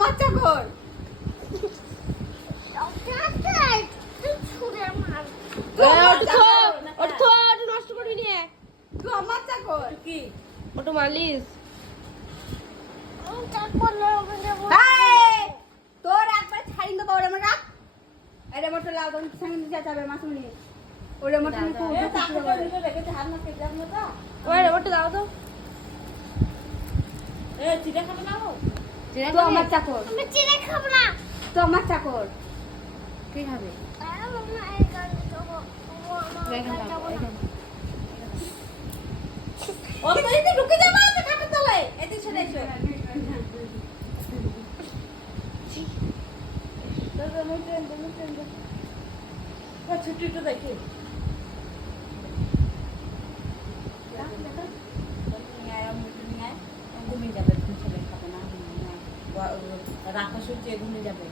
আমার চাকর। নষ্ট করবি নি। তুই আমার চাকর কি ওটা মালিশ। তোর একবার ছাড়িয়ে দেবো ওরে মোটা। আরে মোটা লাউ দন সঙ্গে যা যাবে মাসুনি। ওরে মোটা নি খুব রেখেছে হাত না কেটে যাবে না। ওটা দাও তো। চিড়ে খাবে না ও? তুই আমার চাকর। আমি চিড়ে খাবো না। তুই আমার চাকর। কে খাবে? ও তো এদিকে ঢুকে যাবে তো খাটের তলায়। এদিকে সরে এসো। ছুটি একটু দেখি ঘুমিয়ে যাবে ছেলে খাবে না রাক্ষস ঘুমিয়ে যাবে।